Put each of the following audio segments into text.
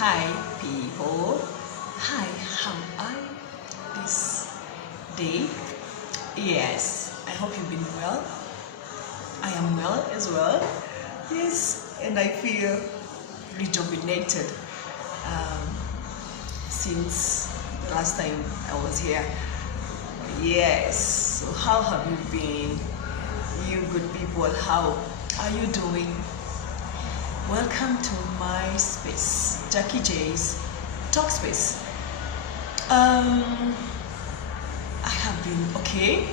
Hi people, hi, how are you this day? Yes, I hope you've been well. I am well as well. Yes, and I feel rejuvenated since the last time I was here. Yes, so how have you been? You good people, how are you doing? Welcome to my space, Jackie J's Talk Space. I have been okay.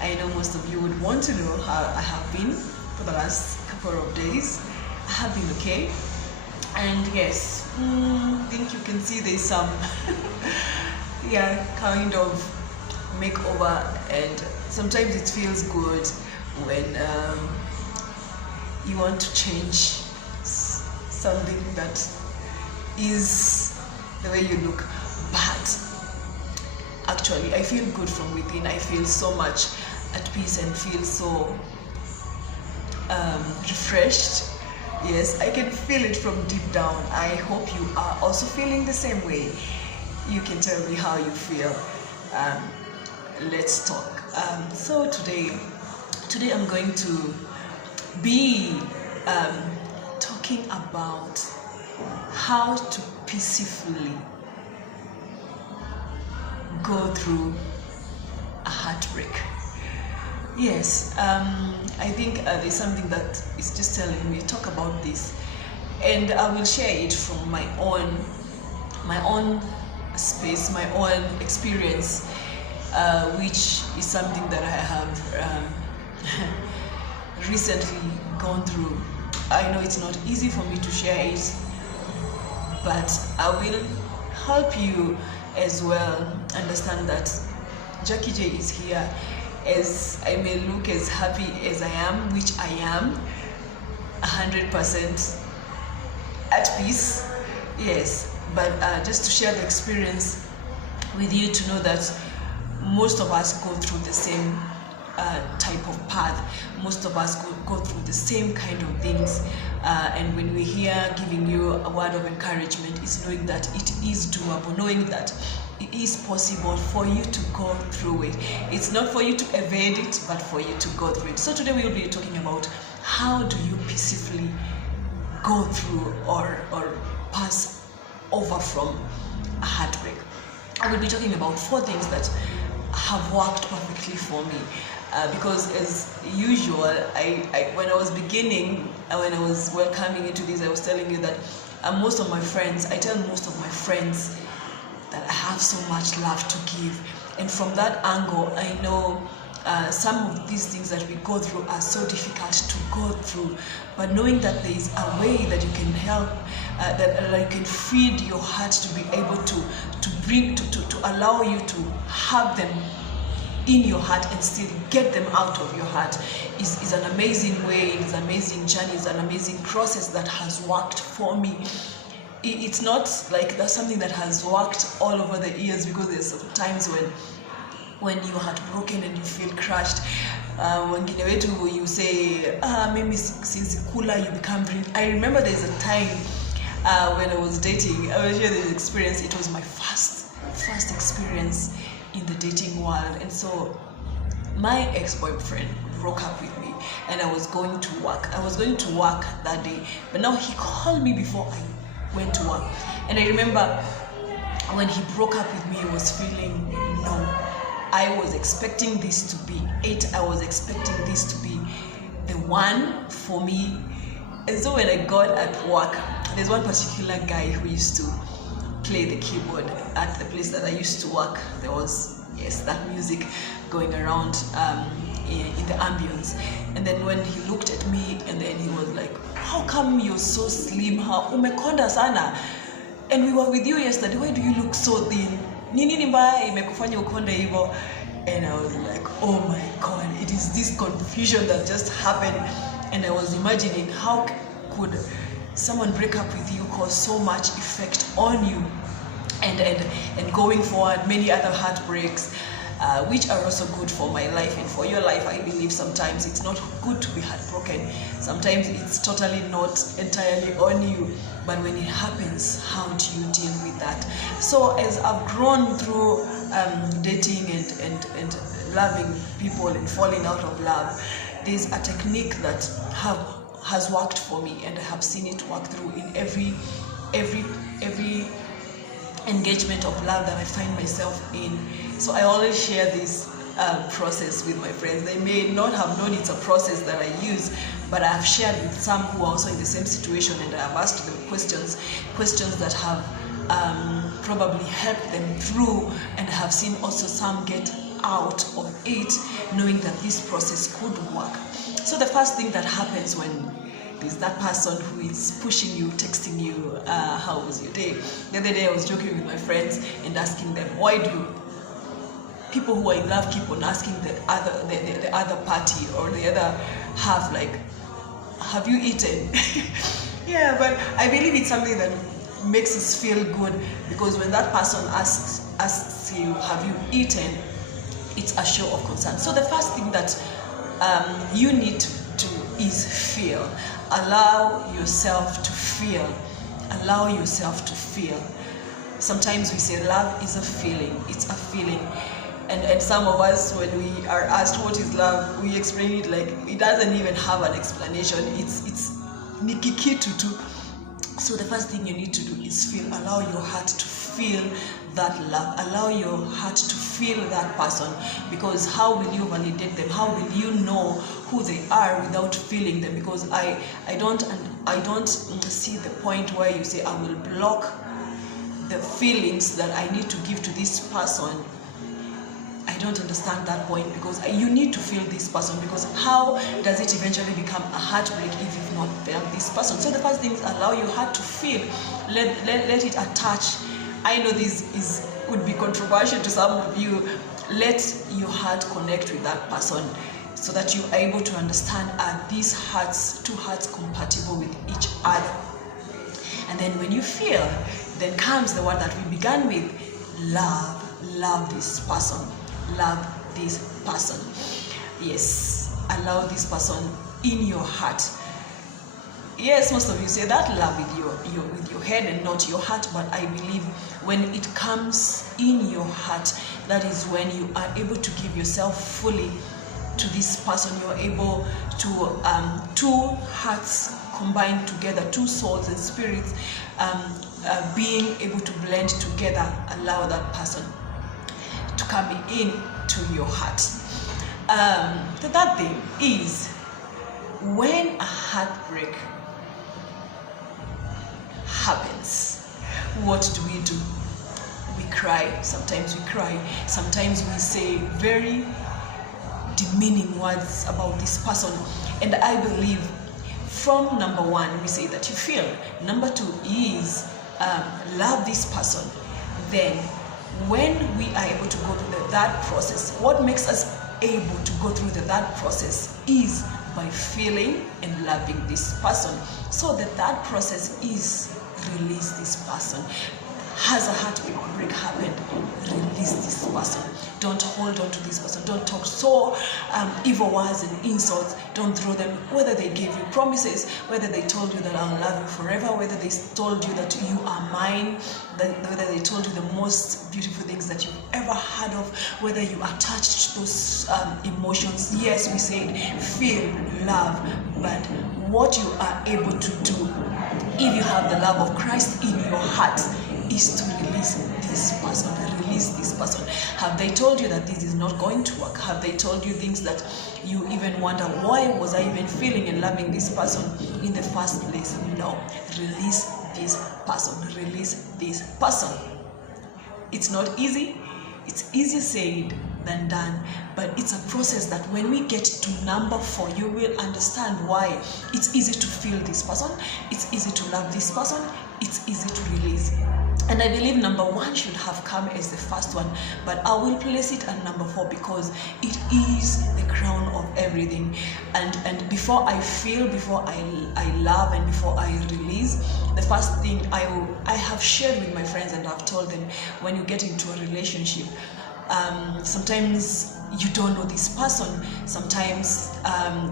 I know most of you would want to know how I have been for the last couple of days. I have been okay. And yes, I think you can see there's some, kind of makeover, and sometimes it feels good when you want to change something that is the way you look, but actually I feel good from within. I feel so much at peace and feel so refreshed. Yes, I can feel it from deep down. I hope you are also feeling the same way. You can tell me how you feel. Let's talk. So today I'm going to be talking about how to peacefully go through a heartbreak. Yes, I think there's something that is just telling me talk about this, and I will share it from my own space, my own experience, which is something that I have recently gone through. I know it's not easy for me to share it, but I will help you as well understand that Jackie J is here. As I may look as happy as I am, which I am 100% at peace, yes, but just to share the experience with you, to know that most of us go through the same type of path. Most of us go through the same kind of things, and when we're here giving you a word of encouragement, is knowing that it is doable, knowing that it is possible for you to go through it. It's not for you to evade it, but for you to go through it. So today we will be talking about how do you peacefully go through or pass over from a heartbreak. I will be talking about 4 things that have worked perfectly for me, because as usual, I when I was beginning, when I was welcoming into this, I was telling you that I tell most of my friends that I have so much love to give, and from that angle I know some of these things that we go through are so difficult to go through, but knowing that there is a way that you can help, that you can feed your heart to be able to allow you to have them in your heart and still get them out of your heart is an amazing way. It's an amazing journey. It's an amazing process that has worked for me. It's not like that's something that has worked all over the years, because there's some times when you are broken and you feel crushed. Wengine wetu, you say, mimi since kula you become brave. I remember there's a time when I was dating. I will share this experience. It was my first experience in the dating world, and so my ex-boyfriend broke up with me, and I was going to work that day, but now he called me before I went to work. And I remember when he broke up with me, I was feeling no. I was expecting this to be it. I was expecting this to be the one for me. And so when I got at work, there's one particular guy who used to play the keyboard at the place that I used to work. There was, yes, that music going around in the ambience. And then when he looked at me, and then he was like, how come you're so slim? How umekonda sana? And we were with you yesterday. Why do you look so thin? Nini mbaya imekufanya ukonde hivyo? And I was like, oh my God, it is this confusion that just happened. And I was imagining, how could someone break up with you cause so much effect on you, and going forward, many other heartbreaks, which are also good for my life and for your life. I believe sometimes it's not good to be heartbroken. Sometimes it's totally not entirely on you, but when it happens, how do you deal with that? So as I've grown through dating and loving people and falling out of love, there's a technique that has worked for me, and I have seen it work through in every engagement of love that I find myself in. So I always share this process with my friends. They may not have known it's a process that I use, but I have shared with some who are also in the same situation, and I have asked them questions that have probably helped them through, and I have seen also some get out of it, knowing that this process could work. So the first thing that happens when there's that person who is pushing you, texting you, how was your day? The other day I was joking with my friends and asking them, why do people who are in love keep on asking the other party or the other half, like, have you eaten? Yeah, but I believe it's something that makes us feel good, because when that person asks you, have you eaten, it's a show of concern. So the first thing that you need to do is feel. Allow yourself to feel. Allow yourself to feel. Sometimes we say love is a feeling. It's a feeling. And some of us, when we are asked what is love, we explain it like it doesn't even have an explanation. It's nikikitu tu. So the first thing you need to do is feel. Allow your heart to feel that love. Allow your heart to feel that person, because how will you validate them? How will you know who they are without feeling them? Because I don't see the point where you say I will block the feelings that I need to give to this person. I don't understand that point, because you need to feel this person, because how does it eventually become a heartbreak if you've not felt this person? So the first thing is allow your heart to feel. Let it attach. I know this could be controversial to some of you. Let your heart connect with that person so that you are able to understand, are these two hearts compatible with each other? And then when you feel, then comes the word that we began with, love. Love this person. Love this person. Yes, allow this person in your heart. Yes, most of you say that love with your head and not your heart, but I believe when it comes in your heart, that is when you are able to give yourself fully to this person. You are able to two hearts combined together, two souls and spirits being able to blend together. Allow that person to come in to your heart. The third thing is, when a heartbreak happens, what do? We cry. Sometimes we cry. Sometimes we say very demeaning words about this person. And I believe from number one, we say that you feel. Number two is love this person. Then when we are able to go through that process, what makes us able to go through that process is by feeling and loving this person. So that process is release this person. Has a heartbreak happened? Release this person. Don't hold on to this person. Don't talk so evil words and insults. Don't throw them. Whether they gave you promises, whether they told you that I'll love you forever, whether they told you that you are mine, whether they told you the most beautiful things that you've ever heard of, whether you attached to those emotions. Yes, we said feel, love, but what you are able to do, if you have the love of Christ in your heart, is to release this person. Release this person. Have they told you that this is not going to work? Have they told you things that you even wonder, why was I even feeling and loving this person in the first place? No. Release this person. Release this person. It's not easy. It's easier said than done, but it's a process that when we get to number 4, you will understand why it's easy to feel this person, it's easy to love this person, it's easy to release. And I believe number 1 should have come as the first one, but I will place it at number 4 because it is the crown of everything. And before I feel, before I love, and before I release, the first thing I have shared with my friends, and I've told them, when you get into a relationship, Sometimes you don't know this person. Sometimes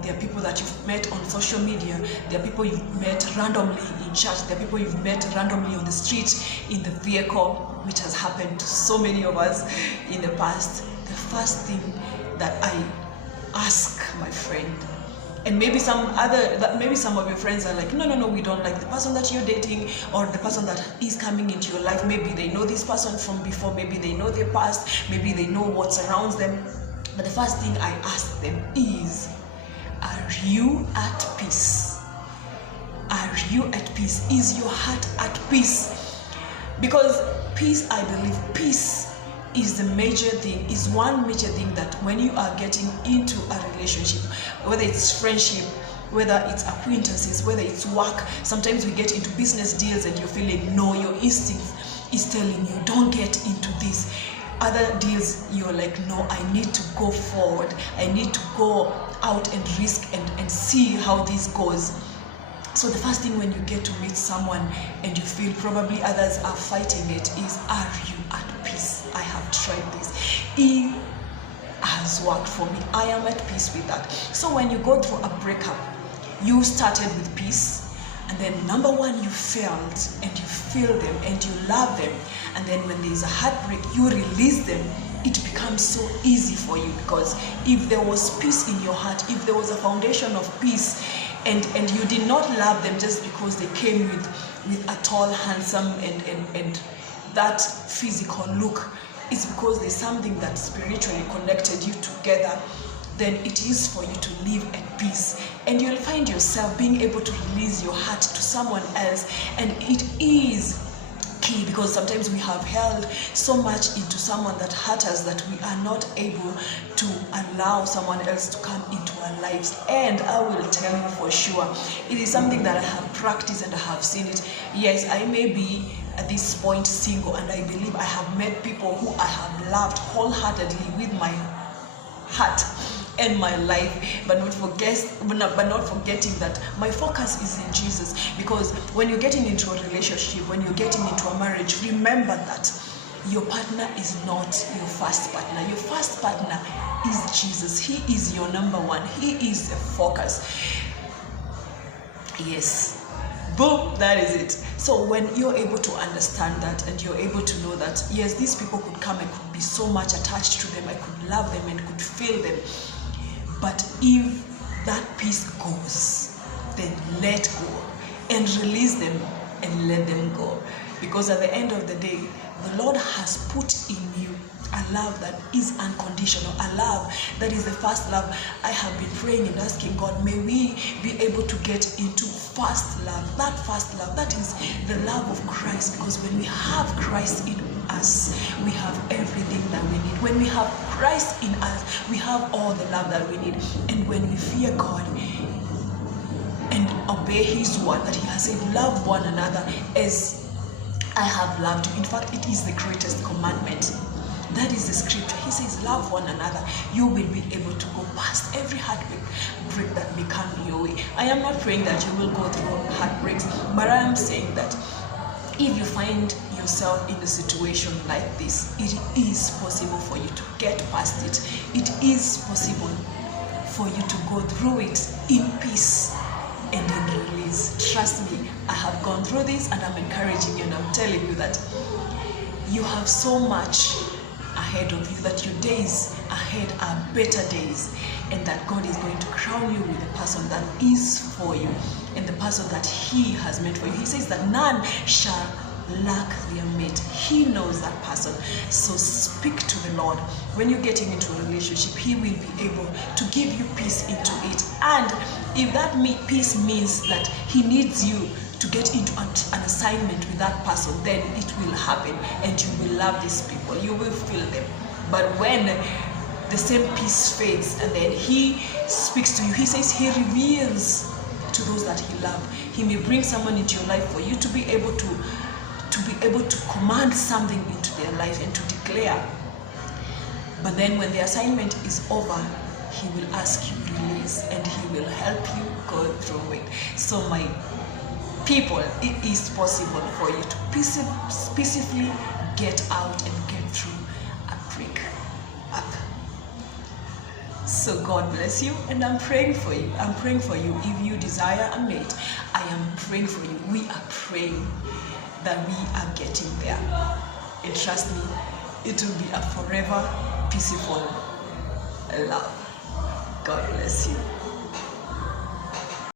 there are people that you've met on social media. There are people you've met randomly in church. There are people you've met randomly on the street, in the vehicle, which has happened to so many of us in the past. The first thing that I ask my friend, and maybe some of your friends are like, no, we don't like the person that you're dating, or the person that is coming into your life. Maybe they know this person from before, maybe they know their past, maybe they know what surrounds them. But the first thing I ask them is, are you at peace? Are you at peace? Is your heart at peace? Because peace, I believe, peace is the major thing, is one major thing that when you are getting into a relationship, whether it's friendship, whether it's acquaintances, whether it's work. Sometimes we get into business deals and you're feeling, no, your instinct is telling you, don't get into this. Other deals, you're like, no, I need to go forward. I need to go out and risk and see how this goes. So the first thing when you get to meet someone and you feel probably others are fighting it is, are you at peace? I have tried this. It has worked for me. I am at peace with that. So when you go through a breakup, you started with peace, and then number one, you failed, and you feel them and you love them, and then when there's a heartbreak, you release them. It becomes so easy for you, because if there was peace in your heart, if there was a foundation of peace, and you did not love them just because they came with a tall, handsome and that physical look, it's because there's something that spiritually connected you together, then it is for you to live at peace. And you'll find yourself being able to release your heart to someone else. And it is key, because sometimes we have held so much into someone that hurt us that we are not able to allow someone else to come into our lives. And I will tell you for sure, it is something that I have practiced and I have seen it. Yes, I may be at this point single, and I believe I have met people who I have loved wholeheartedly with my heart and my life, but not forgetting that my focus is in Jesus. Because when you're getting into a relationship, when you're getting into a marriage, remember that your partner is not your first partner. Your first partner is Jesus. He is your number one. He is the focus. Yes. Boom, that is it. So when you're able to understand that, and you're able to know that, yes, these people could come, I could be so much attached to them, I could love them and could feel them. But if that peace goes, then let go and release them and let them go. Because at the end of the day, the Lord has put in you a love that is unconditional, a love that is the first love. I have been praying and asking God, may we be able to get into first love, that first love, that is the love of Christ. Because when we have Christ in us, we have everything that we need. When we have Christ in us, we have all the love that we need. And when we fear God and obey His word that He has said, love one another as I have loved you. In fact, it is the greatest commandment. That is the scripture. He says, love one another. You will be able to go past every heartbreak that may come your way. I am not praying that you will go through heartbreaks, but I am saying that if you find yourself in a situation like this, it is possible for you to get past it. It is possible for you to go through it in peace and in release. Trust me, I have gone through this, and I'm encouraging you, and I'm telling you that you have so much ahead of you, that your days ahead are better days, and that God is going to crown you with the person that is for you and the person that He has meant for you. He says that none shall lack their mate. He knows that person. So speak to the Lord. When you're getting into a relationship, He will be able to give you peace into it. And if that peace means that He needs you to get into an assignment with that person, then it will happen, and you will love these people. You will feel them. But when the same peace fades, and then He speaks to you, He says He reveals to those that He loves. He may bring someone into your life for you to be able to command something into their life and to declare. But then when the assignment is over, He will ask you to release, and He will help you go through it. So my people, it is possible for you to peacefully get out and get through a break. So God bless you, and I'm praying for you. I'm praying for you. If you desire a mate, I am praying for you. We are praying that we are getting there. And trust me, it will be a forever peaceful love. God bless you.